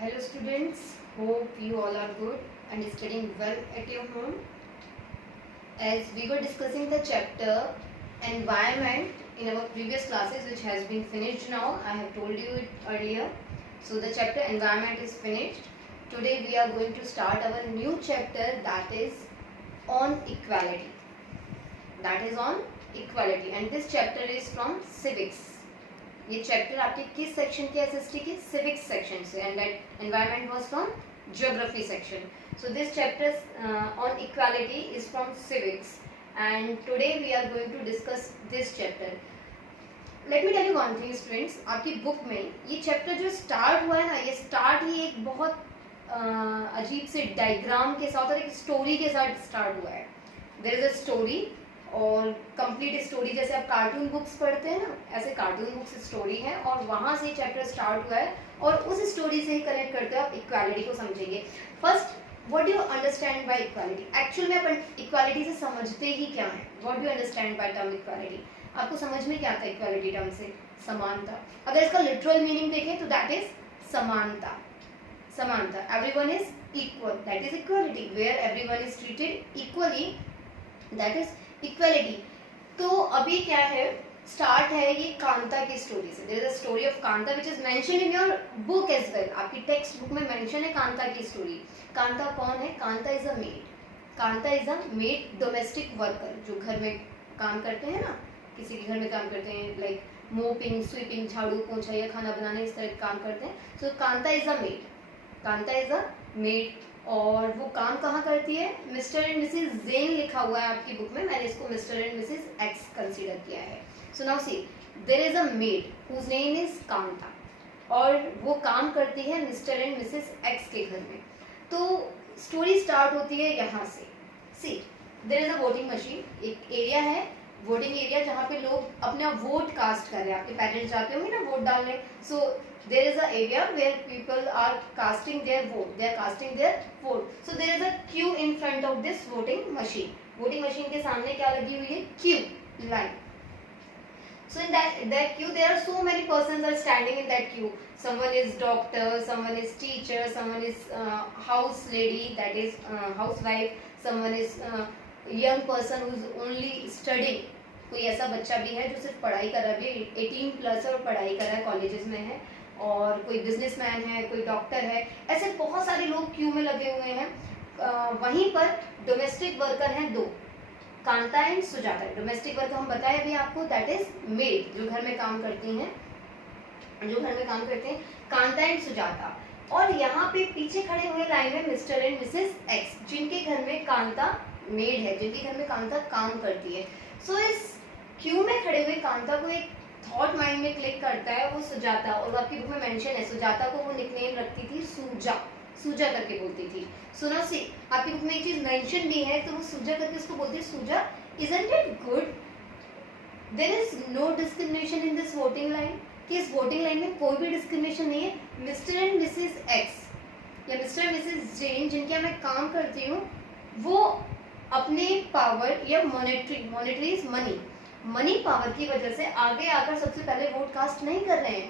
Hello students, hope you all are good and studying well at your home. As we were discussing the chapter environment in our previous classes, which has been finished now, I have told you it earlier. So the chapter environment is finished. Today we are going to start our new chapter, that is on equality. And this chapter is from civics. ये chapter आपके किस section के SST के civics section से, and that environment was from geography section. So this chapter on equality is from civics and today we are going to discuss this chapter. Let me tell you one thing students, आपकी book में ये chapter जो start हुआ है ना, ये start ही एक बहुत अजीब से डायग्राम के साथ और एक स्टोरी के साथ स्टार्ट हुआ है. देयर इज अ स्टोरी और कंप्लीट स्टोरी, जैसे आप कार्टून बुक्स पढ़ते हैं ना, ऐसे कार्टून बुक्स स्टोरी है और वहाँ से चैप्टर स्टार्ट हुआ है और उस स्टोरी से ही कनेक्ट करते हुए आप इक्वालिटी को समझेंगे. First, what do you understand by equality? Actual में अपन इक्वालिटी से समझते ही क्या है? What do you understand by term equality? आपको समझ में क्या आता है इक्वालिटी टर्म से? समानता. अगर इसका लिटरल मीनिंग देखें तो दैट इज समानता. Everyone is equal, that is equality. Where everyone is treated equally, that is equality. तो अभी क्या है, स्टार्ट है ये कांता की स्टोरी से. There is a story of Kanta which is mentioned in your book as well. आपकी टेक्स्ट बुक में मेंशन है कांता की स्टोरी. कांता कौन है? Kanta is a maid. Kanta is a maid, domestic worker, जो घर में काम करते हैं ना, किसी के घर में काम करते हैं, लाइक मोपिंग, स्वीपिंग, झाड़ू पोंछा या खाना बनाने, इस तरह के काम करते हैं. So Kanta is a maid. Kanta is a maid और वो काम कहाँ करती है? मिस्टर एंड मिसेस जेन लिखा हुआ है आपकी बुक में, मैंने इसको Mr and Mrs X consider किया है. So now see, there is a maid whose name is Kanta और वो काम करती है मिस्टर एंड मिसेस एक्स के घर में. तो स्टोरी स्टार्ट होती है यहाँ से. See, there is a voting machine. एक एरिया है, वोटिंग एरिया, जहाँ पे लोग अपना वोट कास्ट कर रहे हैं. आपके पेरेंट्स जाते होंगे ना वोट डालने. सो there is a area where people are casting their vote. So there is a queue in front of this voting machine. Voting machine के सामने क्या लगी हुई है? Queue line. So in that queue there are so many persons are standing in that queue. Someone is doctor, someone is teacher, someone is house lady, that is housewife, someone is young person who is only studying. कोई ऐसा बच्चा भी है जो सिर्फ पढ़ाई कर रहा है, 18 प्लस और पढ़ाई कर रहा है, कॉलेजेस में है, और कोई बिजनेसमैन है, कोई डॉक्टर है. ऐसे बहुत सारे लोग क्यू में लगे हुए हैं. वहीं पर डोमेस्टिक वर्कर हैं दो, Kanta and Sujata. Domestic worker हम बताए अभी आपको, दैट इज मेड, जो घर में काम करती हैं, कांता एंड सुजाता. और यहाँ पे पीछे खड़े हुए लाइन में मिस्टर एंड मिसेस एक्स, जिनके घर में कांता मेड है, जिनके घर में कांता काम करती है. सो इस क्यू में खड़े हुए कांता को एक थॉट माइंड में क्लिक करता है, वो सुजाता, और आपकी बुक में मेंशन है सुजाता को वो निकनेम रखती थी सूजा करके बोलती थी. सुना सी, आपकी बुक में एक चीज मेंशन भी है, तो वो सूजा करके उसको बोलती है सूजा. Isn't it good? There is no discrimination in this voting line. कि इस वोटिंग लाइन में कोई भी डिस्क्रिमिनेशन नहीं है. मिस्टर एंड मिसेस एक्स या मिस्टर एंड मिसेस जेन, जिनके यहाँ मैं काम करती हूँ, वो अपने पावर या मॉनेटरी इज मनी पावर की वजह से आगे आकर सबसे पहले वोट कास्ट नहीं कर रहे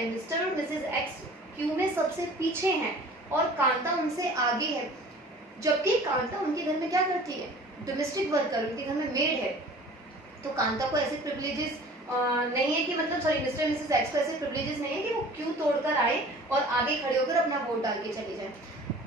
हैं. मिस्टर और मिसेस एक्स क्यू में सबसे पीछे हैं और कांता उनसे आगे है. जबकि कांता उनके घर में क्या करती है? डोमेस्टिक वर्कर, उनके घर में मेड है. तो कांता को ऐसे प्रिविलेजेस नहीं है कि मिस्टर मिसेस एक्स को ऐसे प्रिविलेजेस नहीं है कि वो क्यू तोड़कर आए और आगे खड़े होकर अपना वोट डाल के चले जाए.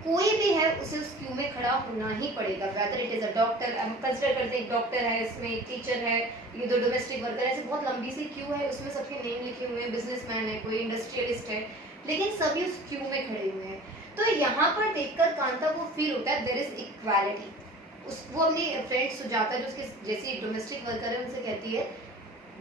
कोई भी है उसे उस क्यू में खड़ा होना ही पड़ेगा. Whether it is a doctor, हम कंसिडर करते हैं एक डॉक्टर है, इसमें एक टीचर है, ये दो डोमेस्टिक वर्कर है. ऐसे बहुत लंबी सी क्यू है, उसमें सबके नेम लिखे हुए हैं, बिजनेसमैन है, कोई इंडस्ट्रियलिस्ट है, लेकिन सभी उस क्यू में खड़े हुए हैं. तो यहाँ पर देखकर कांता को फील होता है देयर इज इक्वालिटी. वो अपनी फ्रेंड सुजाता, जो उसके जैसी डोमेस्टिक वर्कर है, उनसे कहती है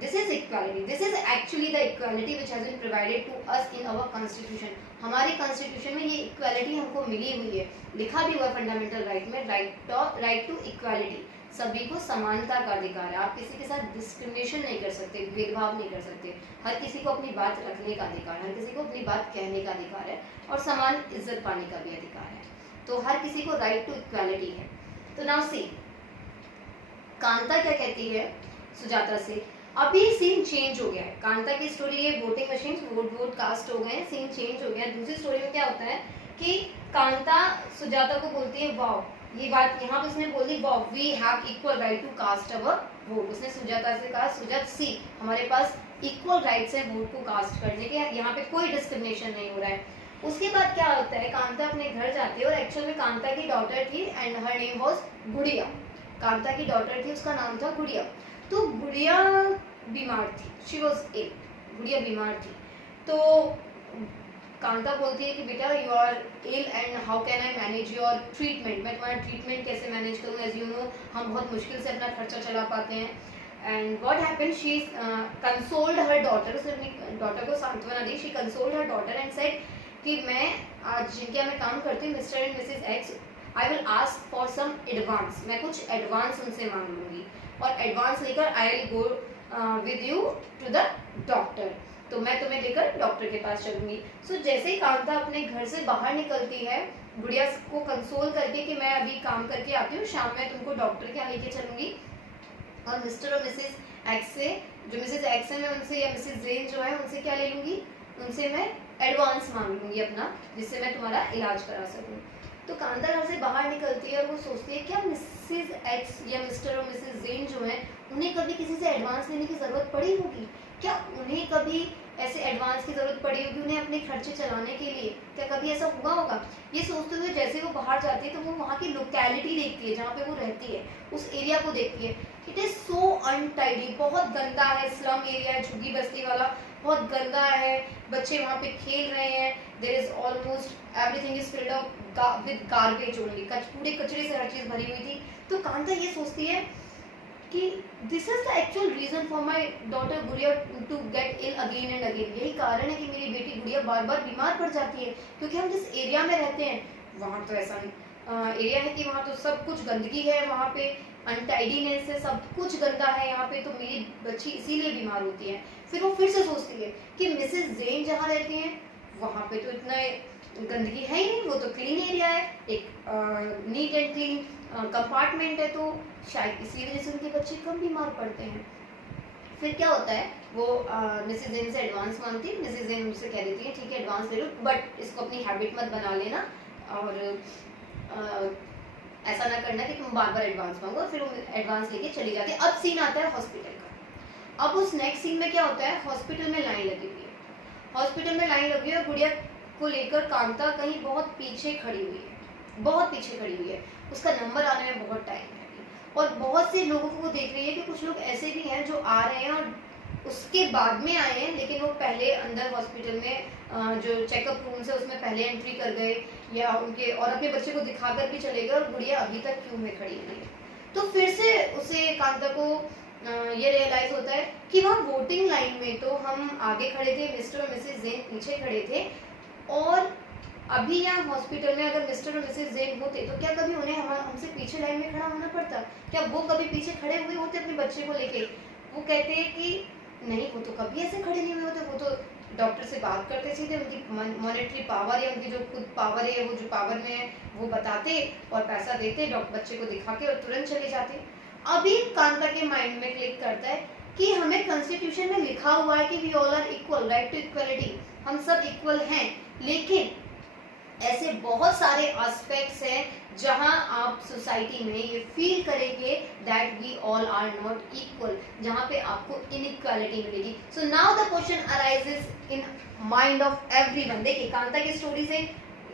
this is equality. This is actually the equality which has been provided to us in our constitution. हमारे कॉन्स्टिट्यूशन में ये इक्वालिटी हमको मिली हुई है, लिखा भी हुआ है फंडामेंटल राइट में, राइट टू इक्वालिटी. सभी को समानता का अधिकार है. आप किसी के साथ डिस्क्रिमिनेशन नहीं कर सकते, भेदभाव नहीं कर सकते. हर किसी को अपनी बात रखने का अधिकार है, हर किसी को अपनी बात कहने का अधिकार है, और समान इज्जत पाने का भी अधिकार है. तो हर किसी को राइट टू इक्वालिटी है. तो नाउ सी, कांता क्या कहती है सुजाता से? अभी सीन चेंज हो गया है, कांता की स्टोरी ये वोटिंग मशीन वोट कास्ट हो गए हैं, सीन चेंज हो गया है। दूसरी स्टोरी में क्या होता है कि कांता सुजाता को बोलती है वाओ, ये बात यहाँ पे उसने बोली wow we have equal right to cast our vote. उसने सुजाता से कहा सुजात सी हमारे पास इक्वल राइट्स हैं वोट को कास्ट करने के, यहाँ पे कोई डिस्क्रिमिनेशन नहीं हो रहा है। उसके बाद क्या होता है, कांता अपने घर जाती है और एक्चुअल में कांता की डॉटर थी एंड हर नेम वाज गुड़िया। कांता की डॉटर थी, उसका नाम था गुड़िया। तो गुड़िया बीमार थी, शी वाज इल, गुड़िया बीमार थी। तो कांता बोलती है कि बेटा you are ill and how can I manage your treatment, मैं तुम्हारा ट्रीटमेंट कैसे मैनेज करूँ, एज यू नो हम बहुत मुश्किल से अपना खर्चा चला पाते हैं। And what happened, she consoled her daughter, उसने अपनी डॉटर को सांत्वना दी। She consoled her daughter and said कि मैं आज जिनके यहाँ मैं काम करती हूँ mister and missus X, I will ask for some advance, मैं कुछ एडवांस उनसे मांग लूंगी और एडवांस लेकर I will go with you to the doctor, तो मैं तुम्हें लेकर डॉक्टर के पास चलूंगी। सो जैसे ही कांता अपने घर से बाहर निकलती है गुड़िया को कंसोल करके कि मैं अभी काम करके आती हूँ, शाम में तुमको डॉक्टर के यहाँ लेके चलूंगी और मिस्टर और मिसेज एक्स से, जो मिसेज एक्स है मैं उनसे, या मिसेज जेन जो है उनसे क्या ले लूंगी, उनसे मैं एडवांस मांग लूंगी अपना, जिससे मैं तुम्हारा इलाज करा सकूं। तो कांता घर से बाहर निकलती है और वो सोचती है क्या मिसेज एक्स या मिस्टर और मिसेज जेन जो है उन्हें कभी किसी से एडवांस लेने की जरूरत पड़ी होगी, क्या उन्हें कभी ऐसे एडवांस की जरूरत पड़ी होगी उन्हें अपने खर्चे चलाने के लिए, क्या कभी ऐसा हुआ होगा। ये सोचते हुए जैसे वो बाहर जाती है तो वो वहाँ की लोकेलिटी देखती है जहाँ पे वो रहती है, उस एरिया को देखती है। इट इज सो अनटाइडी, बहुत गंदा है, स्लम एरिया है, झुग्गी बस्ती वाला, बहुत गंदा है, बच्चे वहाँ पे खेल रहे हैं, there is almost everything is filled up with garbage only, पूरे कचरे से हर चीज भरी हुई थी। तो कांता ये सोचती है कि this is the actual reason for my daughter Gudiya to get ill again and again, यही कारण है कि मेरी बेटी गुड़िया बार बार बीमार पड़ जाती है, क्योंकि हम जिस एरिया में रहते हैं वहाँ तो ऐसा एरिया है कि वहाँ तो सब कुछ गंदगी है, वहाँ पे अनटाइडीनेस है, सब कुछ गंदा है यहाँ पे, तो मेरी बच्ची इसीलिए बीमार होती है। फिर वो फिर से सोचती है कि मिसेज जेन जहाँ रहती हैं वहाँ पे तो इतना गंदगी है ही नहीं, वो तो क्लीन एरिया है, एक नीट एंड क्लीन कंपार्टमेंट है, तो शायद इसी वजह से उनके बच्चे कम बीमार पड़ते हैं। फिर क्या होता है, वो मिसेज जेन से एडवांस मांगती है, मिसेज जेन उनसे कह देती है ठीक है एडवांस ले लो, बट इसको अपनी हैबिट मत बना लेना और ऐसा ना करना कि तुम बार बार एडवांस मांगो। फिर वो एडवांस लेके चली जाती है। अब सीन आता है हॉस्पिटल का। अब उस नेक्स्ट सीन में क्या होता है, हॉस्पिटल में लाइन लगी हुई है, हॉस्पिटल में लाइन लगी है, गुड़िया को लेकर कांता कहीं बहुत पीछे खड़ी हुई है, बहुत पीछे खड़ी हुई है, उसका नंबर आने में बहुत टाइम है और बहुत से लोगों को वो देख रही है कि कुछ लोग ऐसे भी हैं जो आ रहे हैं और उसके बाद में आए हैं, लेकिन वो पहले अंदर हॉस्पिटल में जो चेकअप रूम है उसमें पहले एंट्री कर गए या उनके और अपने बच्चे को दिखाकर भी चले गए और गुड़िया अभी तक क्यों में खड़ी हुई है। तो फिर से उसे कांता को ये रियलाइज होता है कि वहाँ वोटिंग लाइन में तो हम आगे खड़े थे, मिस्टर और मिसेज जेन पीछे खड़े थे, और अभी यहाँ हॉस्पिटल में अगर मिस्टर और मिसेज जेन होते तो क्या कभी उन्हें हमसे पीछे लाइन में खड़ा होना पड़ता, क्या वो कभी पीछे खड़े हुए होते अपने बच्चे को लेके। वो कहते हैं कि नहीं, वो तो कभी ऐसे खड़े नहीं हुए होते, वो तो डॉक्टर से बात करते सीधे, उनकी मॉनेटरी पावर या उनकी जो खुद पावर है, वो जो पावर में है वो बताते और पैसा देते डॉक्टर बच्चे को दिखा के और तुरंत चले जाते। अभी कांता के माइंड में क्लिक करता है कि हमें कॉन्स्टिट्यूशन में लिखा हुआ है कि we all are equal, right to equality, हम सब इक्वल हैं, लेकिन ऐसे बहुत सारे एस्पेक्ट्स हैं जहां आप सोसाइटी में ये फील करेंगे that we all are not equal, जहां पे आपको इनइक्वालिटी मिलेगी। So now the question arises in mind of everyone. देखिए कांता की स्टोरी से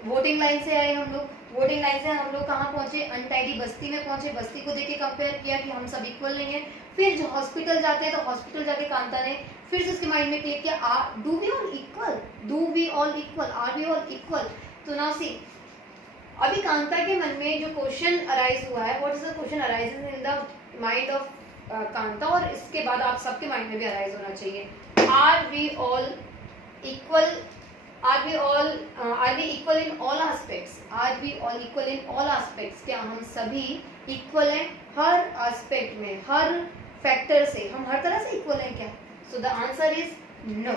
वोटिंग लाइन से आए हम लोग, वोटिंग लाइन से हम लोग कहाँ पहुंचे, अनटाइडी बस्ती में पहुंचे, बस्ती को देख के कंपेयर किया कि हम सब इक्वल नहीं है। फिर जो हॉस्पिटल जाते हैं तो हॉस्पिटल जाके कांता ने फिर से उसके माइंड में क्लिक किया, do we all equal, do we all equal, are we all equal. तो नाउ सी, अभी कांता के मन में जो क्वेश्चन अराइज हुआ है, what is the question arises in the mind of Kanta, और इसके बाद आप सबके माइंड में भी अराइज होना चाहिए, are we all equal, are we equal in all aspects, are we all equal in all aspects, क्या हम सभी इक्वल हैं हर एस्पेक्ट में, हर फैक्टर से हम हर तरह से इक्वल हैं क्या। So the answer is no,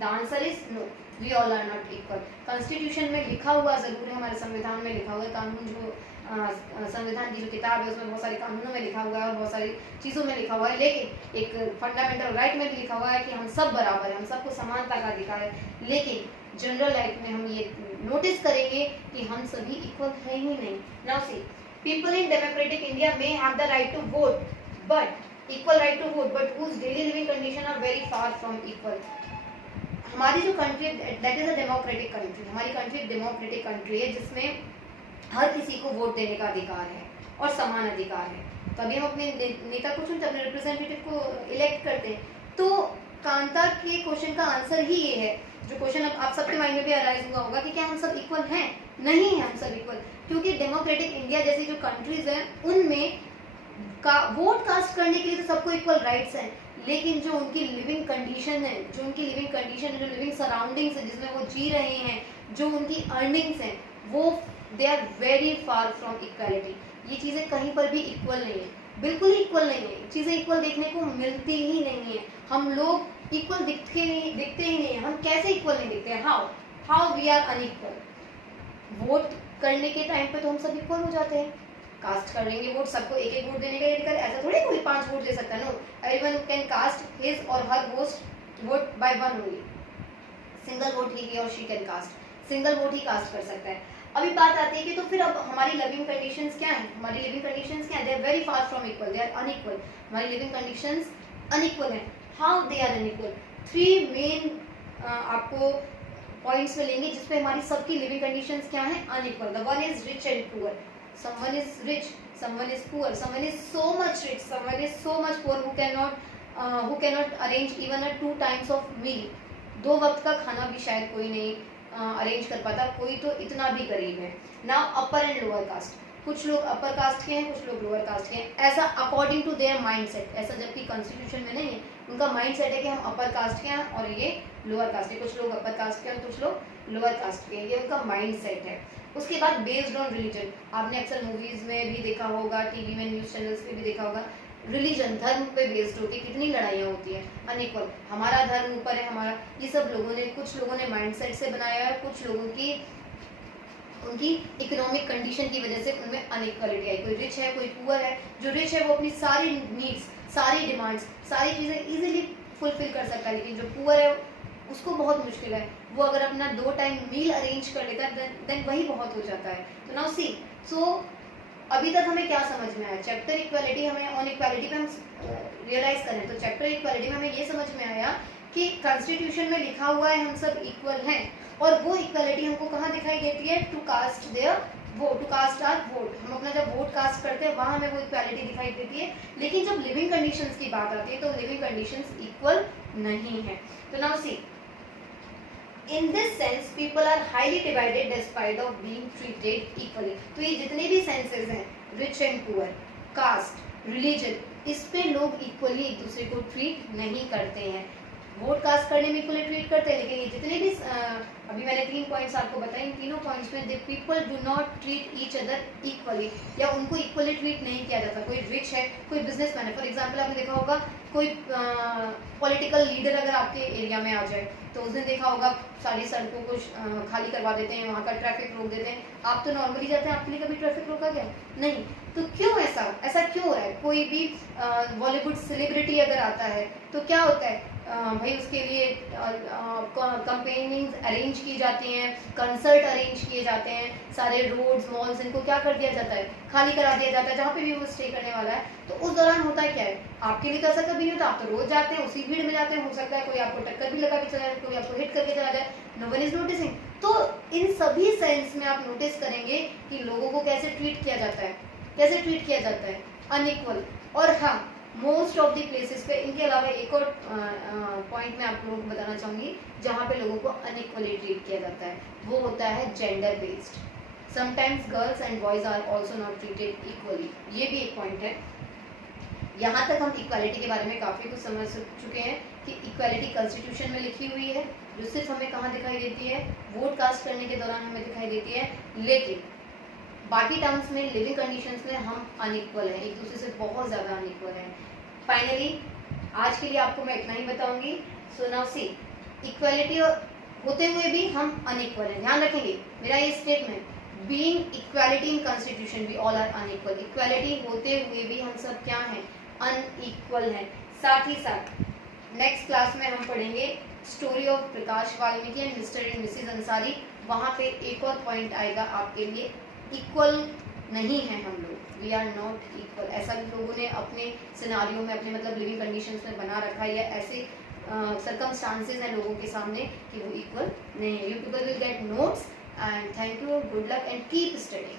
the answer is no, we all are not equal. Constitution में लिखा हुआ जरूर है, हमारे संविधान में लिखा हुआ है, कानून जो संविधान की जो किताब है उसमें बहुत सारे कानूनों में लिखा हुआ है और बहुत सारी चीज़ों में लिखा हुआ है, लेकिन एक फंडामेंटल राइट में भी लिखा हुआ है कि हम सब बराबर हैं, हम सबको समानता का अधिकार है। लेकिन जनरल लाइफ में हम ये नोटिस करेंगे कि हम सभी इक्वल है ही नहीं। Now see, people in democratic India may have the right to vote, but equal right to vote, but whose daily living condition are very far from equal. हमारी जो country, that is a democratic country, हमारी country democratic country है जिसमें हर किसी को vote देने का अधिकार है और समान अधिकार है। तभी हम अपने नेता को चुनते, अपने रिप्रेजेंटेटिव को इलेक्ट करते हैं। तो कांता के क्वेश्चन का आंसर ही ये है, जो क्वेश्चन अब आप सबके माइंड में भी अराइज हुआ होगा कि क्या हम सब इक्वल हैं? नहीं है हम सब इक्वल, क्योंकि डेमोक्रेटिक इंडिया जैसी जो कंट्रीज हैं उनमें का वोट कास्ट करने के लिए तो सबको इक्वल राइट्स हैं, लेकिन जो उनकी लिविंग कंडीशन है, जो उनकी लिविंग कंडीशन, जो लिविंग सराउंडिंग्स है जिसमें वो जी रहे हैं, जो उनकी अर्निंग्स हैं, वो they are very far from equality. ये चीज़ें कहीं पर भी इक्वल नहीं है, बिल्कुल ही इक्वल नहीं है, चीज़ें इक्वल देखने को मिलती ही नहीं है। हम लोग इक्वल दिखते ही नहीं है। हम कैसे इक्वल नहीं दिखते हैं? How we are unequal? Vote करने के टाइम पे तो हम सब इक्वल हो जाते हैं, कास्ट कर लेंगे वोट, सबको एक एक वोट देने का अधिकार, ऐसा थोड़ी कोई 5 वोट दे सकता है। No, everyone can cast his or her vote by one only, single vote ही or she can cast, single vote ही कास्ट कर सकता है। अभी बात आती है कि तो फिर अब हमारी लिविंग कंडीशंस क्या हैं? हमारी लिविंग कंडीशंस क्या हैं? They are very far from equal, they are unequal. हमारी लिविंग कंडीशंस अनइक्वल हैं। How they are unequal? 3 main आपको पॉइंट्स मिलेंगे जिसपे हमारी सबकी लिविंग कंडीशंस क्या हैं? Unequal. The one is rich and poor, someone is rich, someone is poor, someone is so much rich, someone is so much poor who cannot arrange even a 2 times of meal। 2 वक्त का खाना भी शायद कोई नहीं arrange कर पाता, कोई तो इतना भी गरीब है। Now upper and lower caste, कुछ लोग अपर कास्ट के हैं, कुछ लोग लोअर कास्ट के हैं, ऐसा अकॉर्डिंग टू देयर माइंडसेट, ऐसा जबकि कॉन्स्टिट्यूशन में नहीं है। उनका माइंडसेट है कि हम अपर कास्ट के हैं और ये लोअर कास्ट के, कुछ लोग अपर कास्ट के हैं और कुछ लोग लोअर कास्ट के हैं, ये उनका माइंडसेट है। उसके बाद बेस्ड ऑन रिलीजन, आपने अक्सर मूवीज में भी देखा होगा, टीवी में न्यूज चैनल्स पे भी देखा होगा, रिलीजन, धर्म पे बेस्ड होती है, कितनी लड़ाइयाँ होती हैं, अनइक्वल। हमारा धर्म ऊपर है, हमारा, ये सब लोगों ने, कुछ लोगों ने माइंडसेट से बनाया है, कुछ लोगों की उनकी इकोनॉमिक कंडीशन की वजह से उनमें अनइक्वालिटी आई। कोई रिच है, कोई पुअर है। जो रिच है वो अपनी सारी नीड्स, सारी डिमांड्स, सारी चीज़ें इजीली फुलफिल कर सकता है, लेकिन जो पुअर है उसको बहुत मुश्किल है। वो अगर अपना 2 टाइम मील अरेंज कर लेता है देन वही बहुत हो जाता है। तो नाउ सी, सो अभी तक हमें क्या समझ में आया? चैप्टर इक्वालिटी, हमें ऑन इक्वालिटी पे हम रियलाइज करें तो चैप्टर इक्वालिटी में हमें ये समझ में आया कि कॉन्स्टिट्यूशन में लिखा हुआ है हम सब इक्वल हैं, और वो इक्वालिटी हमको कहाँ दिखाई देती है? To cast their vote, to cast our vote. हम अपना जब वोट कास्ट करते हैं वहाँ हमें वो इक्वालिटी दिखाई देती है, लेकिन जब लिविंग कंडीशंस की बात आती है तो लिविंग कंडीशंस इक्वल नहीं है। तो now C, in this sense people are highly divided despite of being treated equally। तो ये जितने भी सेंसेस हैं, rich and poor, caste, religion, इस पे लोग इक्वली एक दूसरे को ट्रीट नहीं करते हैं। वोट कास्ट करने में इक्वली ट्रीट करते हैं, लेकिन ये जितने भी अभी मैंने 3 पॉइंट्स आपको बताए, इन तीनों पॉइंट्स में the people do not treat each other equally, या उनको इक्वली ट्रीट नहीं किया जाता। कोई रिच है, कोई बिजनेसमैन है, फॉर एग्जांपल आपने देखा होगा कोई पॉलिटिकल लीडर अगर आपके एरिया में आ जाए तो उस दिन देखा होगा सारी सड़कों को खाली करवा देते हैं, वहाँ का ट्रैफिक रोक देते हैं। आप तो नॉर्मली जाते हैं, आपके लिए कभी ट्रैफिक रोका गया? नहीं। तो क्यों ऐसा क्यों हो रहा है? कोई भी बॉलीवुड सेलिब्रिटी अगर आता है तो क्या होता है, भाई उसके लिए कंपेनिंग अरेंज की जाती हैं, कंसर्ट अरेंज किए जाते हैं, सारे रोड्स, मॉल्स, इनको क्या कर दिया जाता है? खाली करा दिया जाता है, जहाँ पे भी वो स्टे करने वाला है। तो उस दौरान होता है क्या है, आपके लिए तो ऐसा कभी नहीं होता, आप तो रोज जाते हैं, उसी भीड़ में जाते हैं, हो सकता है कोई आपको टक्कर भी लगा के चला जाए, कोई आपको हिट करके चला जाए, नो वन इज नोटिसिंग। तो इन सभी सेंस में आप नोटिस करेंगे कि लोगों को कैसे ट्रीट किया जाता है, कैसे ट्रीट किया जाता है? अनइक्वल। और हाँ, मोस्ट ऑफ द प्लेसेस पे, इनके अलावा एक और पॉइंट मैं आप लोगों को बताना चाहूँगी जहाँ पे लोगों को अनइक्वली ट्रीट किया जाता है, वो होता है gender based. Sometimes girls and boys are also not treated equally, ये भी एक पॉइंट है। यहाँ तक हम इक्वालिटी के बारे में काफ़ी कुछ समझ चुके हैं कि इक्वालिटी कॉन्स्टिट्यूशन में लिखी हुई है, जो सिर्फ हमें कहाँ दिखाई देती है? वोट कास्ट करने के दौरान हमें दिखाई देती है, लेकिन बाकी टर्म्स में, लिविंग कंडीशंस में हम अनइक्वल हैं, एक दूसरे से बहुत ज़्यादा अनइक्वल हैं। फाइनली आज के लिए आपको मैं इतना ही बताऊंगी। सो नाउ सी, इक्वालिटी होते हुए भी हम अनइक्वल हैं, ध्यान रखेंगे मेरा ये statement, being equality in constitution we all are unequal, equality होते हुए भी हम सब क्या हैं, अनइक्वल हैं। साथ ही साथ नेक्स्ट क्लास में हम पढ़ेंगे story of Prakash Valmiki and Mr and Mrs Ansari, वहाँ पे एक और पॉइंट आएगा आपके लिए, इक्वल नहीं है हम लोग, वी आर नॉट इक्वल, ऐसा भी लोगों ने अपने सिनारियो में, अपने मतलब लिविंग कंडीशंस में बना रखा है, या ऐसे सर्कमस्टांसेस हैं लोगों के सामने कि वो इक्वल नहीं है। You people will get notes and thank you, good luck and keep studying.